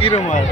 কি রুমাল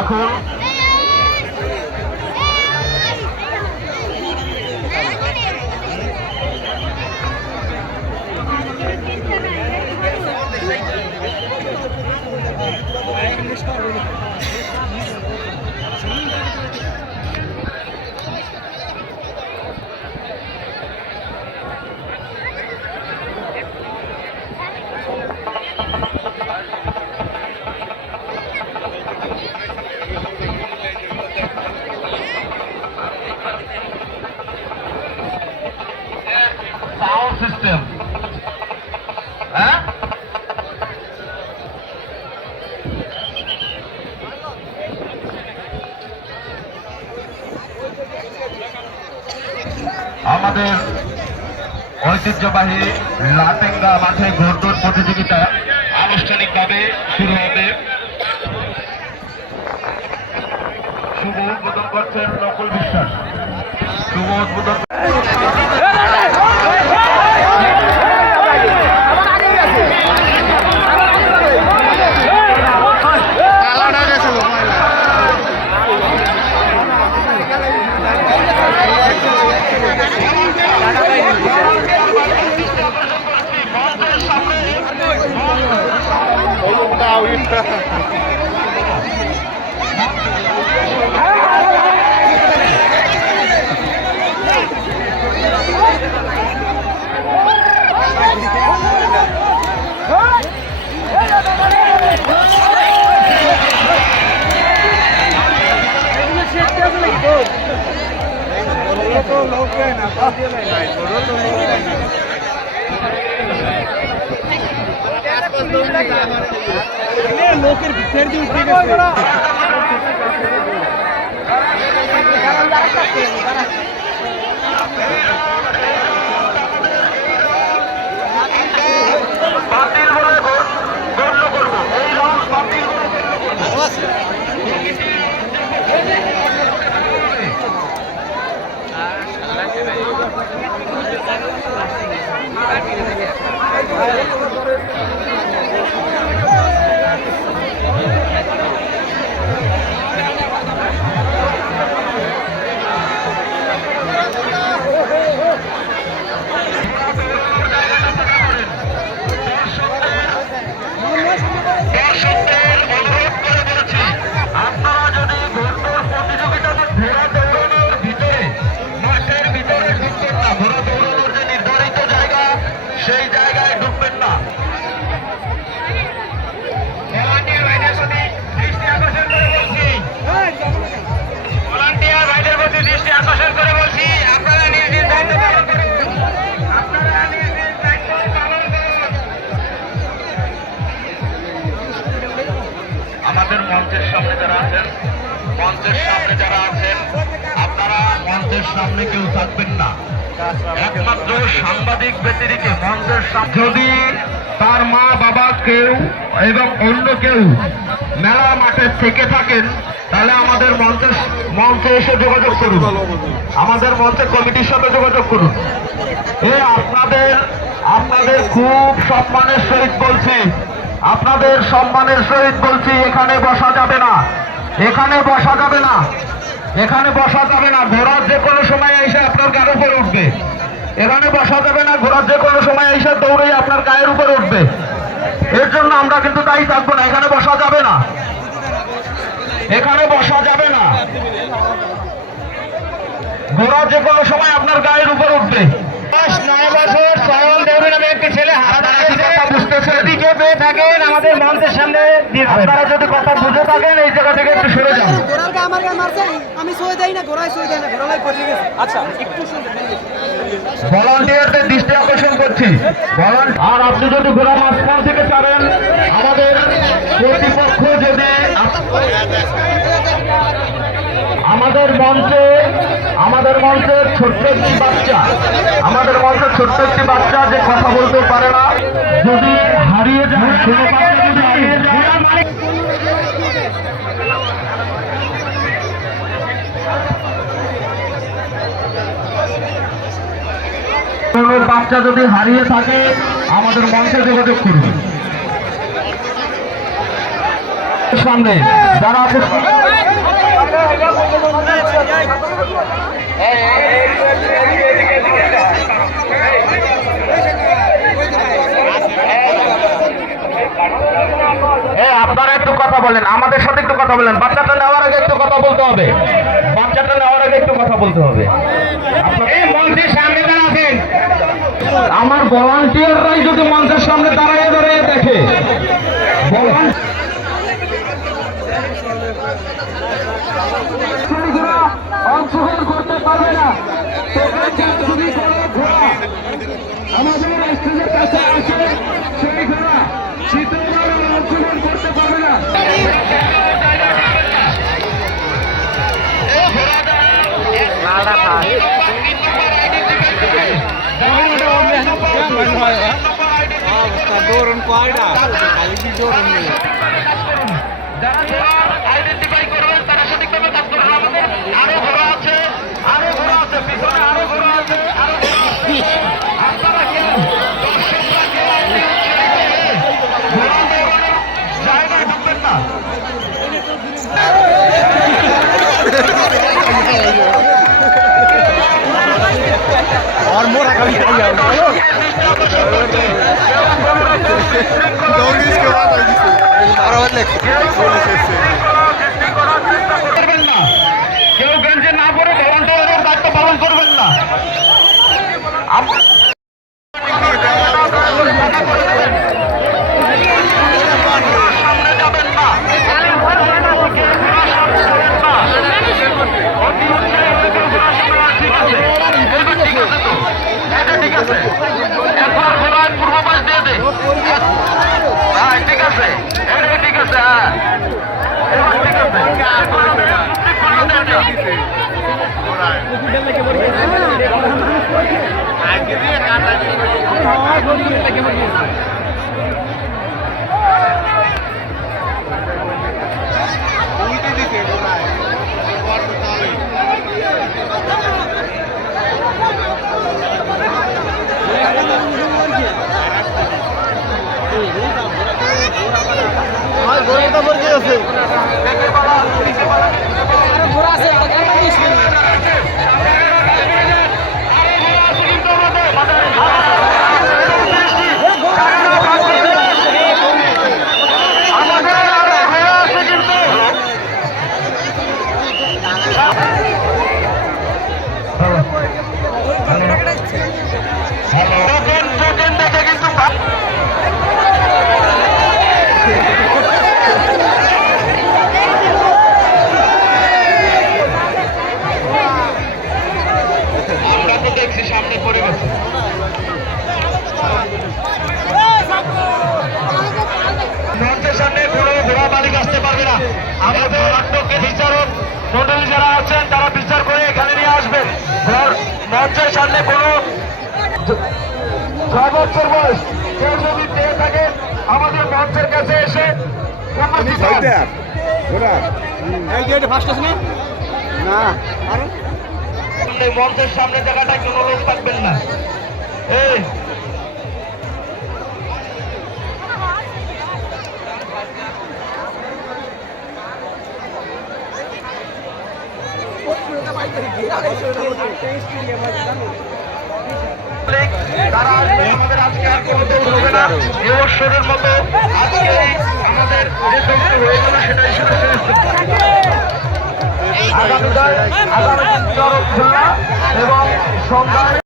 এখন সিস্টেম আমাদের ঐতিহ্যবাহী লাটেঙ্গা মাঠে ঘোড়দৌড় প্রতিযোগিতা আনুষ্ঠানিকভাবে শুরু হবে। শুভ উদ্বোধন করছেন নকুল বিশ্বাস। শুভ উদ্বোধন লোকের ভিতর দিয়ে উঠে গেছে। সেই জায়গায় ঢুকবেন না। মঞ্চের সামনে কেউ থাকবেন না, একমাত্র সাংবাদিক ব্যতিরিকে মঞ্চের সামনে। যদি তার মা বাবা কেউ এবং অন্য কেউ মেলা মাঠে থেকে থাকেন তাহলে আমাদের মঞ্চে এসে যোগাযোগ করুন, আমাদের মঞ্চের কমিটির সাথে যোগাযোগ করুন। আপনাদের খুব সম্মানের সহিত বলছি, আপনাদের সম্মানের সহিত বলছি, এখানে বসা যাবে না, এখানে বসা যাবে না, এখানে বসা যাবে না। ঘোড়া যে কোনো সময় এসে আপনার গায়ের উপরে উঠবে, এখানে বসা যাবে না। ঘোড়া যে কোনো সময় এসে দৌড়ে আপনার গায়ের উপরে উঠবে। এর জন্য আমরা কিন্তু তাই থাকবো না, এখানে বসা যাবে না, এখানে বসা যাবে না। ঘোড়া যে কোনো সময় আপনার গায়ের উপর উঠবে। 9 বছর সয়ন দেবী নামে একটি ছেলে বুঝতেছে, এদিকে পেয়ে থাকেন আমাদের মঞ্চের সামনে, আপনারা যদি কথা বুঝে থাকেন এই জায়গা থেকে একটু সরে যান। আমি সই দেই না, ঘোড়ায় সই দেয় না, ঘোড়ায় পড়ে গেছে। আচ্ছা একটু ভলান্টিয়ারদের দৃষ্টি আকর্ষণ করছি। আর আপনি যদি ঘোড়া মাঝখান থেকে ছাড়েন, আমাদের কর্তৃপক্ষ যদি আমাদের মঞ্চের ছোট্ট একটি বাচ্চা যে কথা বলতে পারে না, যদি হারিয়ে যায়, কোনো বাচ্চা যদি হারিয়ে যায়, কোনো বাচ্চা যদি হারিয়ে থাকে আমাদের মঞ্চে যোগাযোগ করুন। সামনে যারা আছে আপনারা একটু কথা বলেন, আমাদের সাথে একটু কথা বলেন। বাচ্চাটা নেওয়ার আগে একটু কথা বলতে হবে, বাচ্চাটা নেওয়ার আগে একটু কথা বলতে হবে। এই মঞ্চের সামনে যারা আছেন, আমার ভলান্টিয়াররাই যদি মঞ্চের সামনে দাঁড়িয়ে দেখে, অংশগ্রহণ করতে পারবে না, আমাদের স্টেজের কাছে আসে সেই ঘোড়া শীতলভাবে অংশগ্রহণ করতে পারবে না। আইডেন্টিফাই করবেন তারা সঠিকভাবে কাজ করবেন। আমাদের আরো ঘোড়া আছে, পিছনে আরো ঘোড়া আছে, আপনারা কেউ দর্শকরা কেউ জায়গায় ঢুকবেন না। और मोरा कभी नहीं आया दौड़ इसके बाद आई दिसे और वाले করবেন না, কেউ গঞ্জে না পড়ে ভলান্টিয়ারের দায়িত্ব পালন করবেন না। সামনে যাবেন না, ঠিক আছে, একবার ঘোড়ায় পূর্ব পাশ দিয়ে দে। হ্যাঁ ঠিক আছে, এটাই ঠিক আছে। হ্যাঁ ঠিক আছে, সামনে পড়ে গেছে। মঞ্চের সামনে কোনো ঘোড়া মালিক আসতে পারবে না। আমাদের নাট্যকে বিচারক মন্ডলী যারা আছেন তারা বিচার করে এখানে নিয়ে আসবেন। বছর বয়স কেউ যদি পেয়ে থাকে আমাদের মঞ্চের কাছে এসে উপস্থিত হন। এই যে এটা ফার্স্ট আছে না? না আরে এই মঞ্চের সামনে জায়গাটায় কোনো লোক থাকবেন না। এই তারা আসবে, আমাদের আজকে আর কোনো দৌড় হবে না। এই বছরের মতো আজকে আমাদের যে দৌড়টি হয়ে গেল সেটাই ছিল শেষ দৌড়। আগামী চরম ঝাড়া এবং সংগ্রামী